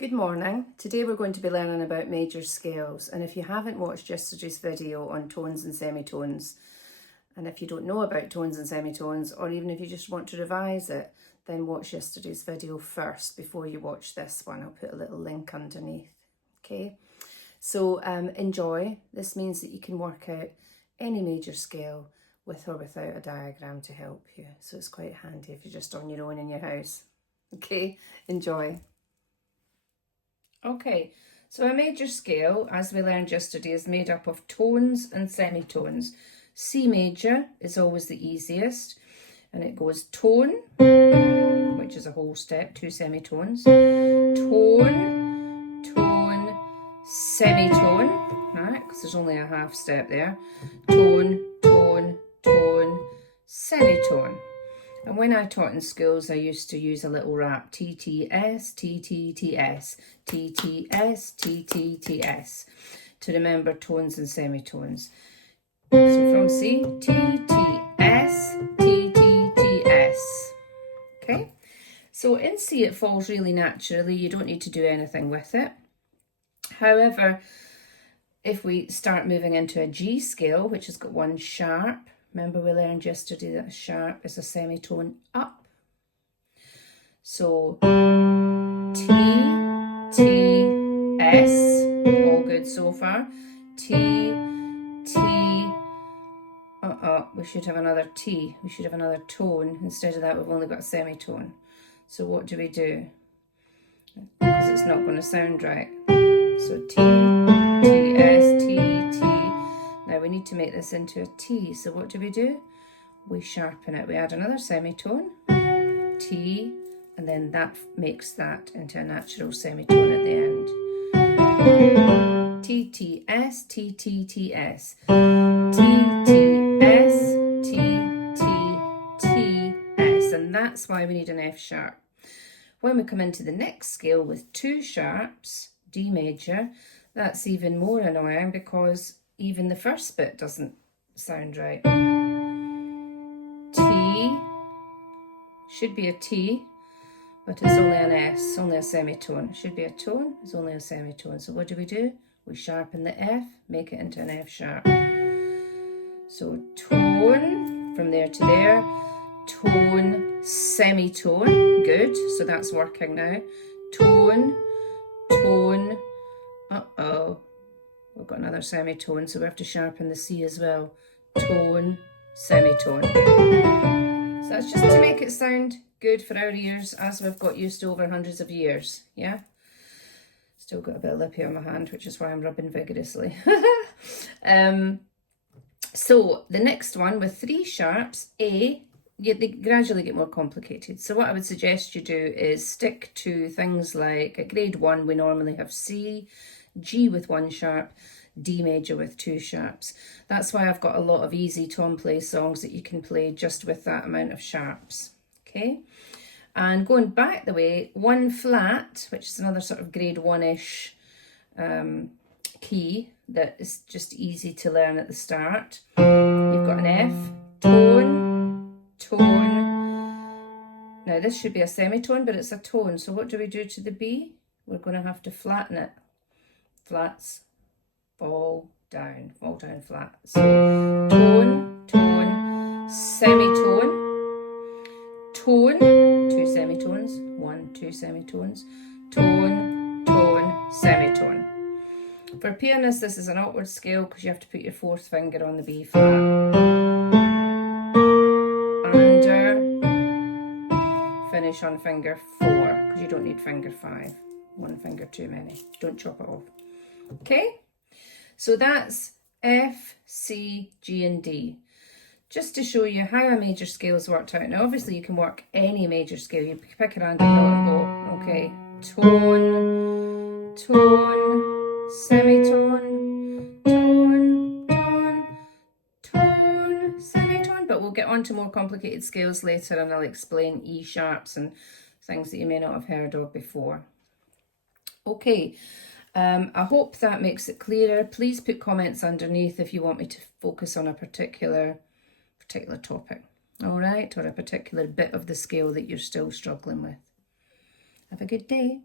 Good morning. Today we're going to be learning about major scales, and if you haven't watched yesterday's video on tones and semitones, and if you don't know about tones and semitones, or even if you just want to revise it, then watch yesterday's video first before you watch this one. I'll put a little link underneath. Okay, so enjoy. This means that you can work out any major scale with or without a diagram to help you. So it's quite handy if you're just on your own in your house. Okay, enjoy. Okay, so a major scale, as we learned yesterday, is made up of tones and semitones. C major is always the easiest, and it goes tone, which is a whole step, 2 semitones, tone, tone, semitone, right, because there's only a half step there, tone, tone, tone, semitone. And when I taught in schools, I used to use a little rap, TTS, TTTS, TTS, TTTS, to remember tones and semitones. So from C, TTS, TTTS. Okay? So in C it falls really naturally. You don't need to do anything with it. However, if we start moving into a G scale, which has got one sharp, remember we learned yesterday that a sharp is a semitone up. So T, T, S, all good so far. T, T, we should have another T. We should have another tone. Instead of that, we've only got a semitone. So what do we do? Because it's not going to sound right. So T, T, S, T, T. Now we need to make this into a T, so what do? We sharpen it. We add another semitone, T, and then that makes that into a natural semitone at the end. T, T, S, T, T, T, S. T, T, S, T, T, T, S. And that's why we need an F sharp. When we come into the next scale with 2 sharps, D major, that's even more annoying because even the first bit doesn't sound right. T should be a T, but it's only an S, only a semitone. It should be a tone, it's only a semitone. So what do? We sharpen the F, make it into an F sharp. So tone, from there to there, tone, semitone, good, so that's working now. Tone, tone, we've got another semitone, so we have to sharpen the C as well. Tone, semitone. So that's just to make it sound good for our ears as we've got used to over hundreds of years, yeah? Still got a bit of lippy on my hand, which is why I'm rubbing vigorously. So the next one with 3 sharps, A, they gradually get more complicated. So what I would suggest you do is stick to things like at grade 1 we normally have C, G with 1 sharp, D major with 2 sharps. That's why I've got a lot of easy tom play songs that you can play just with that amount of sharps. Okay, and going back the way, 1 flat, which is another sort of grade 1-ish key that is just easy to learn at the start. You've got an F, tone, tone. Now this should be a semitone, but it's a tone. So what do we do to the B? We're going to have to flatten it. Flats, fall down flat. So tone, tone, semitone, tone, 2 semitones, 1, 2 semitones, tone, tone, semitone. For pianists, this is an awkward scale because you have to put your 4th finger on the B flat. Under, finish on finger 4 because you don't need finger 5. 1 finger too many. Don't chop it off. Okay, so that's F, C, G and D. Just to show you how a major scale is worked out. Now obviously you can work any major scale. You pick a random note and go, okay, tone, tone, semitone, tone, tone, tone, semitone. But we'll get on to more complicated scales later and I'll explain E sharps and things that you may not have heard of before. Okay. I hope that makes it clearer. Please put comments underneath if you want me to focus on a particular topic, all right, or a particular bit of the scale that you're still struggling with. Have a good day.